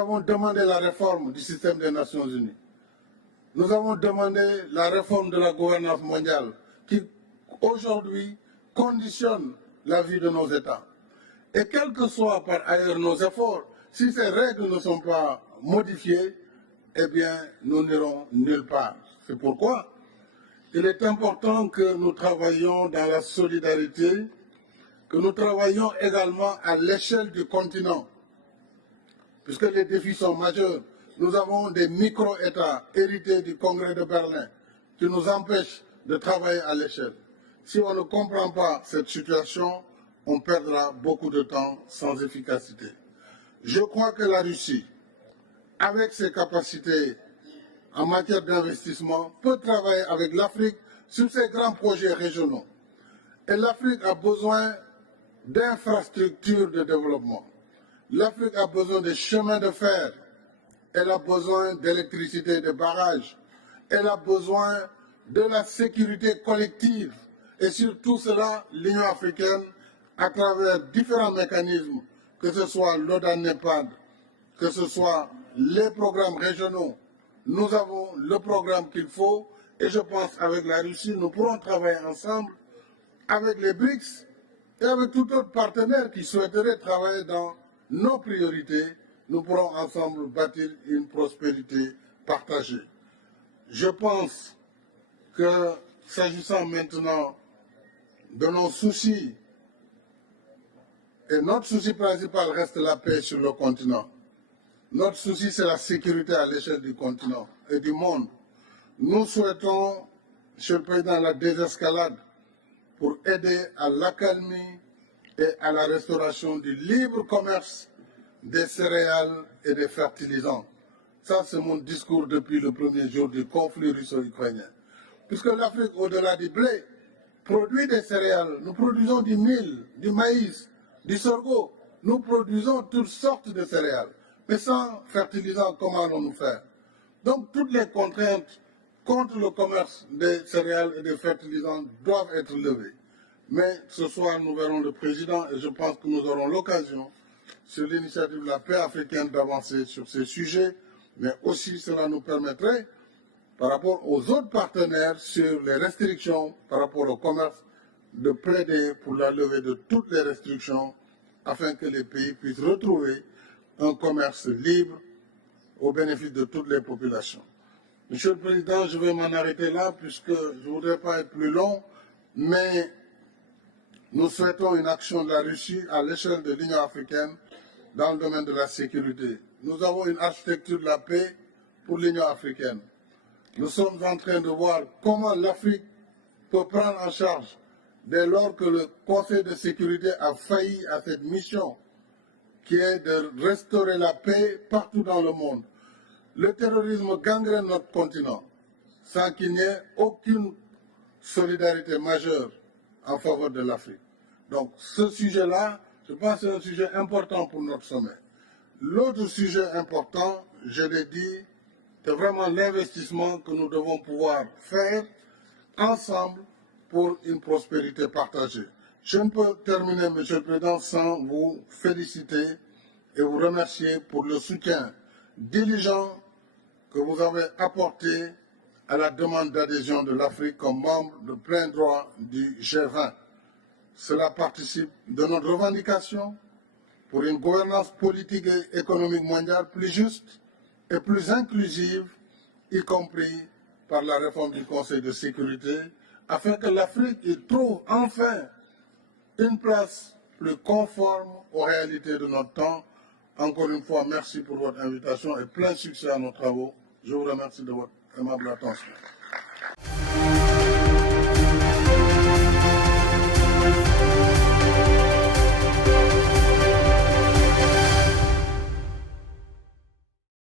avons demandé la réforme du système des Nations Unies. Nous avons demandé la réforme de la gouvernance mondiale qui, aujourd'hui, conditionne la vie de nos États. Et quels que soient par ailleurs nos efforts, si ces règles ne sont pas modifiées, eh bien, nous n'irons nulle part. C'est pourquoi il est important que nous travaillions dans la solidarité, que nous travaillions également à l'échelle du continent, puisque les défis sont majeurs. Nous avons des micro-États hérités du Congrès de Berlin qui nous empêchent de travailler à l'échelle. Si on ne comprend pas cette situation, on perdra beaucoup de temps sans efficacité. Je crois que la Russie, avec ses capacités en matière d'investissement, peut travailler avec l'Afrique sur ces grands projets régionaux. Et l'Afrique a besoin d'infrastructures de développement. L'Afrique a besoin de chemins de fer. Elle a besoin d'électricité, de barrages. Elle a besoin de la sécurité collective. Et sur tout cela, l'Union africaine, à travers différents mécanismes, que ce soit l'ODA-NEPAD, que ce soit les programmes régionaux, nous avons le programme qu'il faut et je pense qu'avec la Russie, nous pourrons travailler ensemble avec les BRICS et avec tout autre partenaire qui souhaiterait travailler dans nos priorités. Nous pourrons ensemble bâtir une prospérité partagée. Je pense que s'agissant maintenant de nos soucis, et notre souci principal reste la paix sur le continent. Notre souci, c'est la sécurité à l'échelle du continent et du monde. Nous souhaitons, Monsieur le Président, la désescalade pour aider à l'accalmie et à la restauration du libre commerce des céréales et des fertilisants. Ça, c'est mon discours depuis le premier jour du conflit russo-ukrainien. Puisque l'Afrique, au-delà du blé, produit des céréales. Nous produisons du mil, du maïs, du sorgho. Nous produisons toutes sortes de céréales. Mais sans fertilisants, comment allons-nous faire? Donc toutes les contraintes contre le commerce des céréales et des fertilisants doivent être levées. Mais ce soir, nous verrons le président et je pense que nous aurons l'occasion, sur l'initiative de la paix africaine, d'avancer sur ces sujets. Mais aussi, cela nous permettrait, par rapport aux autres partenaires, sur les restrictions par rapport au commerce, de plaider pour la levée de toutes les restrictions afin que les pays puissent retrouver un commerce libre au bénéfice de toutes les populations. Monsieur le Président, je vais m'en arrêter là puisque je ne voudrais pas être plus long, mais nous souhaitons une action de la Russie à l'échelle de l'Union africaine dans le domaine de la sécurité. Nous avons une architecture de la paix pour l'Union africaine. Nous sommes en train de voir comment l'Afrique peut prendre en charge dès lors que le Conseil de sécurité a failli à cette mission qui est de restaurer la paix partout dans le monde. Le terrorisme gangrène notre continent sans qu'il n'y ait aucune solidarité majeure en faveur de l'Afrique. Donc ce sujet-là, je pense que c'est un sujet important pour notre sommet. L'autre sujet important, je l'ai dit, c'est vraiment l'investissement que nous devons pouvoir faire ensemble pour une prospérité partagée. Je ne peux terminer, Monsieur le Président, sans vous féliciter et vous remercier pour le soutien diligent que vous avez apporté à la demande d'adhésion de l'Afrique comme membre de plein droit du G20. Cela participe de notre revendication pour une gouvernance politique et économique mondiale plus juste et plus inclusive, y compris par la réforme du Conseil de sécurité, afin que l'Afrique y trouve enfin une place plus conforme aux réalités de notre temps. Encore une fois, merci pour votre invitation et plein succès à nos travaux. Je vous remercie de votre aimable attention.